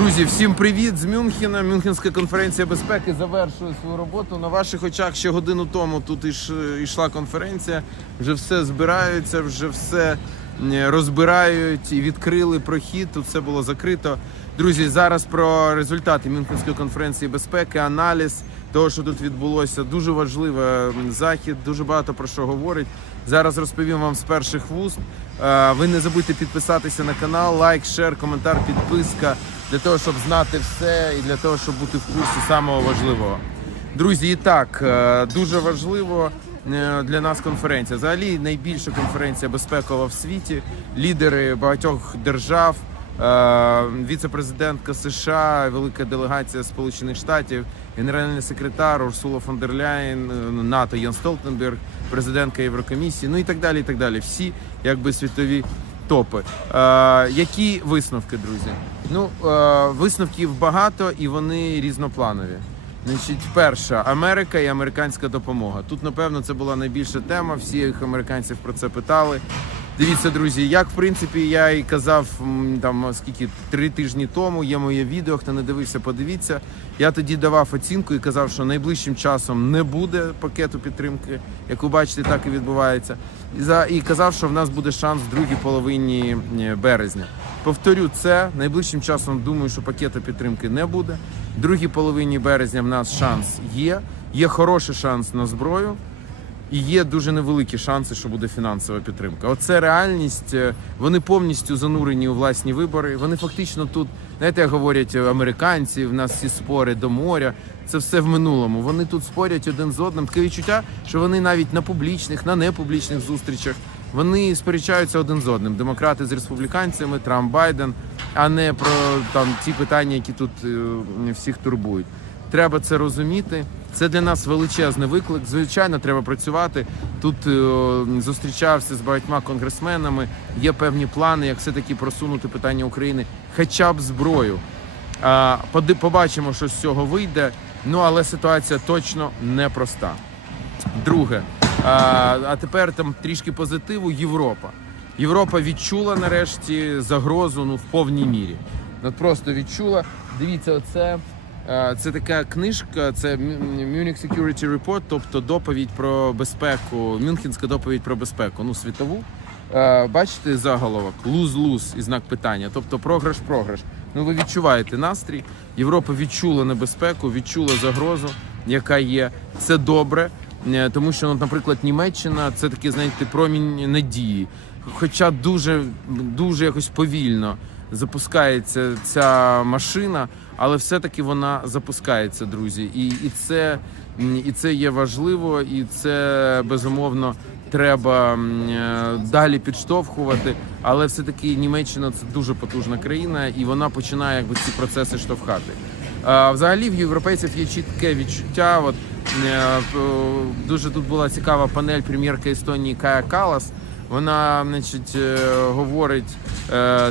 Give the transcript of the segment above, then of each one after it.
Друзі, всім привіт з Мюнхена. Мюнхенська конференція безпеки завершує свою роботу. На ваших очах ще годину тому тут йшла конференція. Вже все збираються, вже все розбирають і відкрили прохід. Тут все було закрито. Друзі, зараз про результати Мюнхенської конференції безпеки, аналіз того, що тут відбулося. Дуже важливий захід, дуже багато про що говорить. Зараз розповім вам з перших вуст. Ви не забудьте підписатися на канал, лайк, шер, коментар, підписка, для того, щоб знати все і для того, щоб бути в курсі самого важливого. Друзі, і так, дуже важливо для нас конференція. Взагалі найбільша конференція безпекова в світі. Лідери багатьох держав, віце-президентка США, велика делегація Сполучених Штатів, генеральний секретар Урсула фон дер Ляєн, НАТО Єнс Столтенберг, президентка Єврокомісії, ну і так далі, і так далі. Всі якби світові топи. Які висновки, друзі? Ну, висновків багато і вони різнопланові. Значить, перша, Америка і американська допомога. Тут, напевно, це була найбільша тема, всіх американців про це питали. Дивіться, друзі, як, в принципі, я і казав, там, 3 тижні тому, є моє відео, хто не дивився, подивіться. Я тоді давав оцінку і казав, що найближчим часом не буде пакету підтримки, як ви бачите, так і відбувається. І казав, що в нас буде шанс в другій половині березня. Повторю це, найближчим часом думаю, що пакету підтримки не буде. В другій половині березня в нас шанс є хороший шанс на зброю. І є дуже невеликі шанси, що буде фінансова підтримка. Оце реальність. Вони повністю занурені у власні вибори. Вони фактично тут, знаєте, як говорять американці, в нас всі спори до моря. Це все в минулому. Вони тут спорять один з одним. Таке відчуття, що вони навіть на публічних, на непублічних зустрічах, вони сперечаються один з одним. Демократи з республіканцями, Трамп, Байден, а не про там ті питання, які тут всіх турбують. Треба це розуміти. Це для нас величезний виклик. Звичайно, треба працювати. Тут зустрічався з багатьма конгресменами. Є певні плани, як все-таки просунути питання України хоча б зброю. Побачимо, що з цього вийде. Ну, але ситуація точно непроста. Друге. А тепер там трішки позитиву. Європа. Європа відчула нарешті загрозу в повній мірі. От просто відчула. Дивіться, оце... Це така книжка, це Munich Security Report, тобто доповідь про безпеку, Мюнхенська доповідь про безпеку, світову. Бачите заголовок? Lose-lose і знак питання, тобто програш-програш. Ви відчуваєте настрій, Європа відчула небезпеку, відчула загрозу, яка є. Це добре, тому що, наприклад, Німеччина – це такий, знаєте, промінь надії. Хоча дуже якось повільно запускається ця машина, але все-таки вона запускається, друзі. І це є важливо, і це, безумовно, треба далі підштовхувати. Але все-таки Німеччина – це дуже потужна країна, і вона починає ці процеси штовхати. Взагалі в європейців є чітке відчуття. Дуже тут була цікава панель прем'єрки Естонії Кая Калас. Вона, говорить,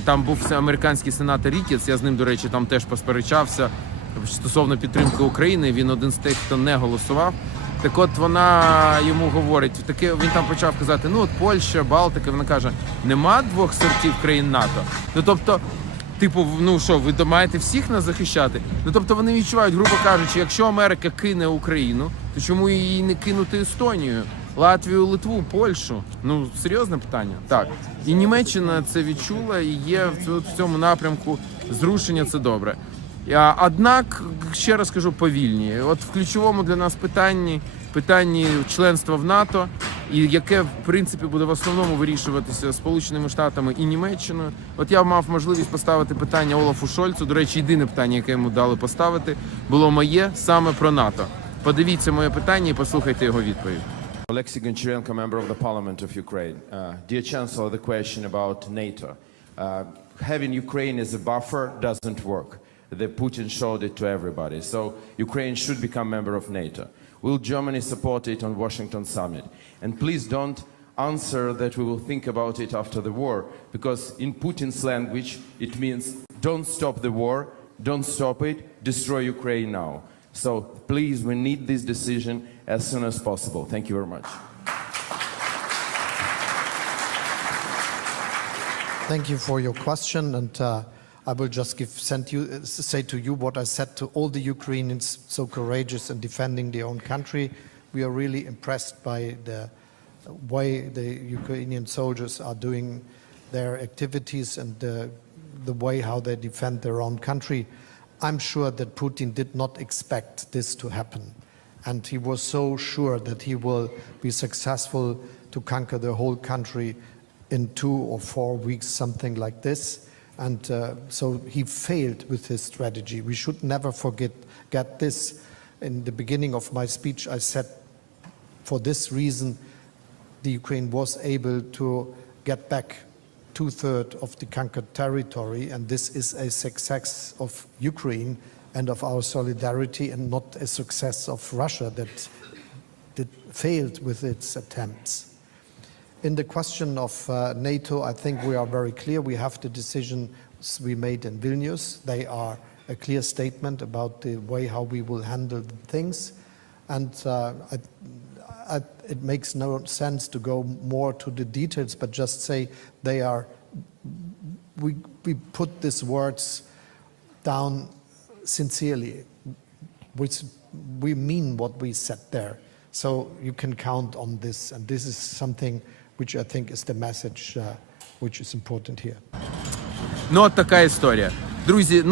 там був американський сенатор Рікетс, я з ним, до речі, там теж посперечався стосовно підтримки України, він один з тих, хто не голосував. Так от вона йому говорить, він там почав казати, Польща, Балтика, вона каже, нема двох сортів країн НАТО. Тобто, ви маєте всіх нас захищати? Тобто вони відчувають, грубо кажучи, якщо Америка кине Україну, то чому її не кинути Естонію? Латвію, Литву, Польщу. Серйозне питання. Так. І Німеччина це відчула, і є в цьому напрямку зрушення, це добре. Однак, ще раз кажу, повільні. От в ключовому для нас питанні членства в НАТО, і яке, в принципі, буде в основному вирішуватися Сполученими Штатами і Німеччиною. От я мав можливість поставити питання Олафу Шольцу. До речі, єдине питання, яке йому дали поставити, було моє саме про НАТО. Подивіться моє питання і послухайте його відповідь. Alexei Goncharenko, member of the Parliament of Ukraine. Dear Chancellor, the question about NATO. Having Ukraine as a buffer doesn't work. Putin showed it to everybody. So Ukraine should become member of NATO. Will Germany support it on Washington summit? And please don't answer that we will think about it after the war, because in Putin's language it means don't stop the war, don't stop it, destroy Ukraine now. So please, we need this decision as soon as possible. Thank you very much. Thank you for your question, and I will just say to you what I said to all the Ukrainians so courageous in defending their own country. We are really impressed by the way the Ukrainian soldiers are doing their activities and the way how they defend their own country. I'm sure that Putin did not expect this to happen. And he was so sure that he will be successful to conquer the whole country in 2 or 4 weeks, something like this. And so he failed with his strategy. We should never get this. In the beginning of my speech, I said, for this reason, the Ukraine was able to get back 2/3 of the conquered territory, and this is a success of Ukraine and of our solidarity, and not a success of Russia that failed with its attempts. In the question of NATO, I think we are very clear. We have the decisions we made in Vilnius. They are a clear statement about the way how we will handle things. And it makes no sense to go more to the details, but just say we put these words down sincerely, which we mean what we said there. So you can count on this, and this is something which I think is the message which is important here. Ну, от така історія. Друзі,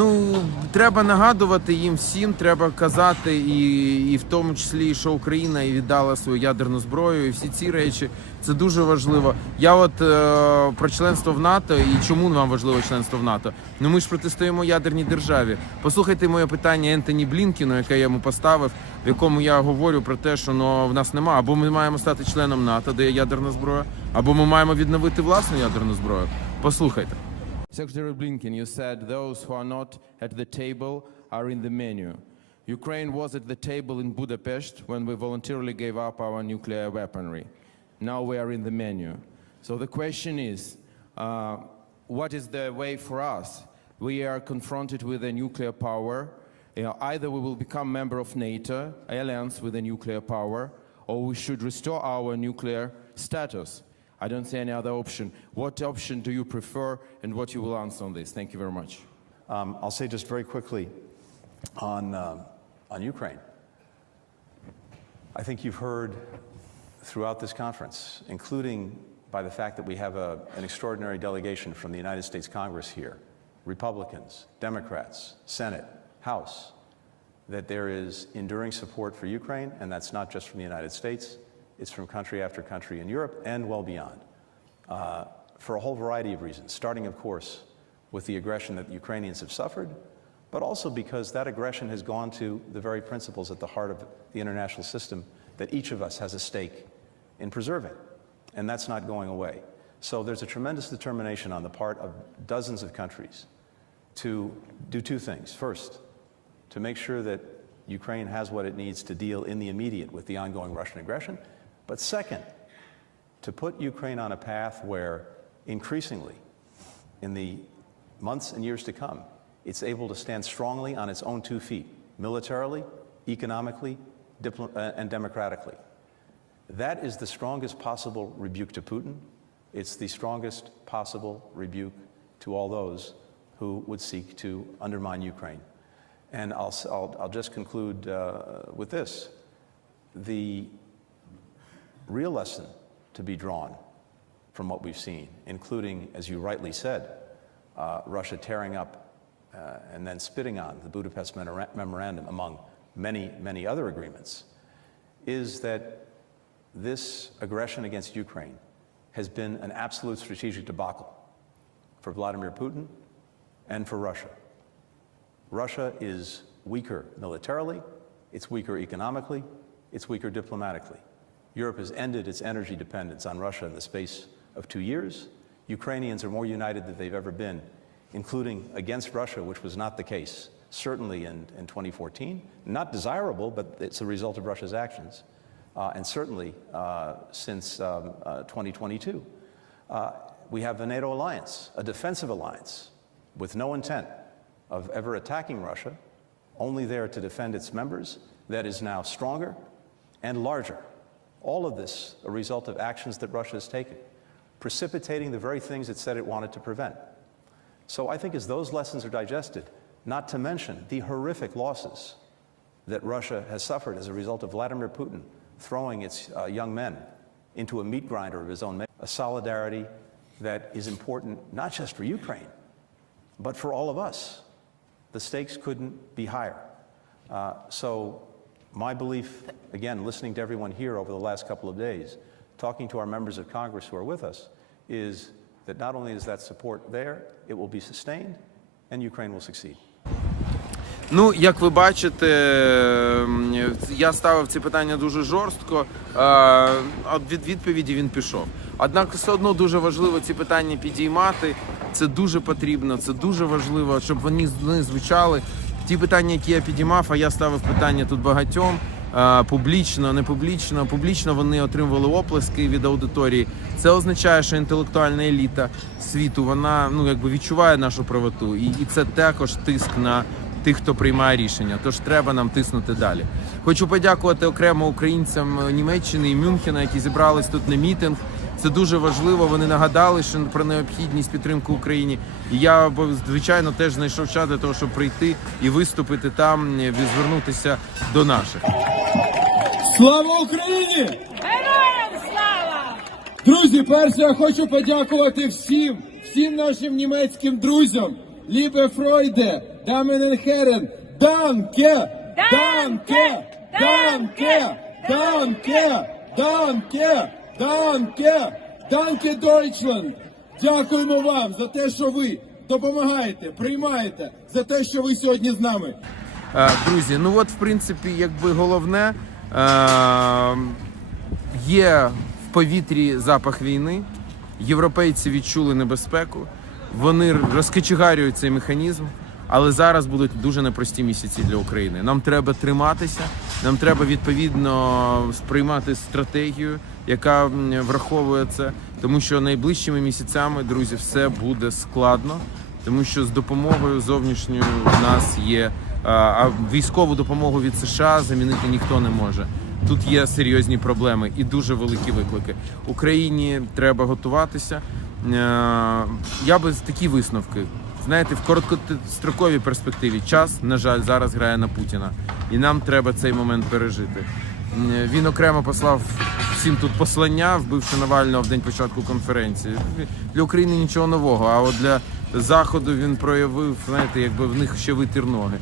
треба нагадувати їм всім, треба казати, і в тому числі, що Україна і віддала свою ядерну зброю, і всі ці речі, це дуже важливо. Я от про членство в НАТО, і чому вам важливо членство в НАТО? Ми ж протистоїмо ядерній державі. Послухайте моє питання Ентоні Блінкену, яке я йому поставив, в якому я говорю про те, що в нас нема, або ми маємо стати членом НАТО, де є ядерна зброя, або ми маємо відновити власну ядерну зброю. Послухайте. Secretary Blinken, you said those who are not at the table are in the menu. Ukraine was at the table in Budapest when we voluntarily gave up our nuclear weaponry. Now we are in the menu. So the question is, what is the way for us? We are confronted with a nuclear power. Either we will become member of NATO, alliance with a nuclear power, or we should restore our nuclear status. I don't see any other option. What option do you prefer, and what you will answer on this? Thank you very much. I'll say just very quickly on Ukraine. I think you've heard throughout this conference, including by the fact that we have an extraordinary delegation from the United States Congress here, Republicans, Democrats, Senate, House, that there is enduring support for Ukraine, and that's not just from the United States. It's from country after country in Europe and well beyond, for a whole variety of reasons, starting, of course, with the aggression that the Ukrainians have suffered, but also because that aggression has gone to the very principles at the heart of the international system that each of us has a stake in preserving, and that's not going away. So there's a tremendous determination on the part of dozens of countries to do 2 things. First, to make sure that Ukraine has what it needs to deal in the immediate with the ongoing Russian aggression, but second, to put Ukraine on a path where increasingly, in the months and years to come, it's able to stand strongly on its own 2 feet, militarily, economically, and democratically. That is the strongest possible rebuke to Putin. It's the strongest possible rebuke to all those who would seek to undermine Ukraine. And I'll just conclude with this. The real lesson to be drawn from what we've seen, including, as you rightly said, Russia tearing up and then spitting on the Budapest Memorandum, among many, many other agreements, is that this aggression against Ukraine has been an absolute strategic debacle for Vladimir Putin and for Russia. Russia is weaker militarily, it's weaker economically, it's weaker diplomatically. Europe has ended its energy dependence on Russia in the space of 2 years. Ukrainians are more united than they've ever been, including against Russia, which was not the case, certainly in 2014. Not desirable, but it's a result of Russia's actions, and certainly since 2022. We have the NATO alliance, a defensive alliance, with no intent of ever attacking Russia, only there to defend its members, that is now stronger and larger. All of this a result of actions that Russia has taken, precipitating the very things it said it wanted to prevent. So I think as those lessons are digested, not to mention the horrific losses that Russia has suffered as a result of Vladimir Putin throwing its young men into a meat grinder of his own making, a solidarity that is important not just for Ukraine, but for all of us. The stakes couldn't be higher. So my belief, again, listening to everyone here over the last couple of days, talking to our members of Congress who are with us, is that not only is that support there, it will be sustained, and Ukraine will succeed. Ну, як ви бачите, я ставив ці питання дуже жорстко, а від відповіді він пішов. Однак все одно дуже важливо ці питання підіймати, це дуже потрібно, це дуже важливо, щоб вони звучали. Ті питання, які я підіймав, а я ставив питання тут багатьом, публічно, не публічно. Публічно вони отримували оплески від аудиторії. Це означає, що інтелектуальна еліта світу, вона відчуває нашу правоту. І це також тиск на тих, хто приймає рішення. Тож треба нам тиснути далі. Хочу подякувати окремо українцям Німеччини і Мюнхена, які зібрались тут на мітинг. Це дуже важливо. Вони нагадали, що про необхідність підтримки Україні. І я, звичайно, теж знайшов час для того, щоб прийти і виступити там, і звернутися до наших. Слава Україні! Героям слава! Друзі, перше я хочу подякувати всім нашим німецьким друзям. Liebe Freunde, Damen und Herren, danke! Danke! Danke! Danke! Danke! Danke! Danke, Deutschland! Дякуємо вам за те, що ви допомагаєте, приймаєте, за те, що ви сьогодні з нами. Друзі, ну от, в принципі, головне, є в повітрі запах війни, європейці відчули небезпеку, вони розкочегарюють цей механізм, але зараз будуть дуже непрості місяці для України. Нам треба триматися, нам треба відповідно сприймати стратегію, яка враховує це, тому що найближчими місяцями, друзі, все буде складно, тому що з допомогою зовнішньою в нас є, а військову допомогу від США замінити ніхто не може. Тут є серйозні проблеми і дуже великі виклики. Україні треба готуватися. Я би такі висновки. Знаєте, в короткостроковій перспективі час, на жаль, зараз грає на Путіна. І нам треба цей момент пережити. Він окремо послав всім тут послання, вбивши Навального в день початку конференції. Для України нічого нового, а от для Заходу він проявив, знаєте, в них ще витір ноги.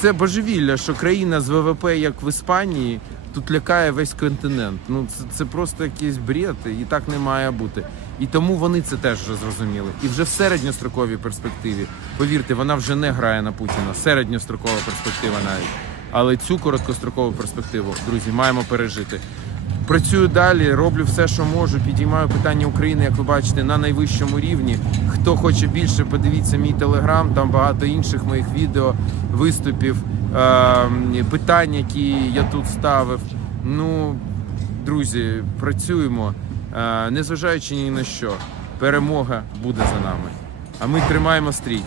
Це божевілля, що країна з ВВП, як в Іспанії, тут лякає весь континент. Ну, це просто якийсь бред, і так не має бути. І тому вони це теж вже зрозуміли. І вже в середньостроковій перспективі, повірте, вона вже не грає на Путіна, середньострокова перспектива навіть. Але цю короткострокову перспективу, друзі, маємо пережити. Працюю далі, роблю все, що можу, підіймаю питання України, як ви бачите, на найвищому рівні. Хто хоче більше, подивіться мій телеграм, там багато інших моїх відео, виступів, питань, які я тут ставив. Ну, друзі, працюємо, незважаючи ні на що. Перемога буде за нами. А ми тримаємо стрій.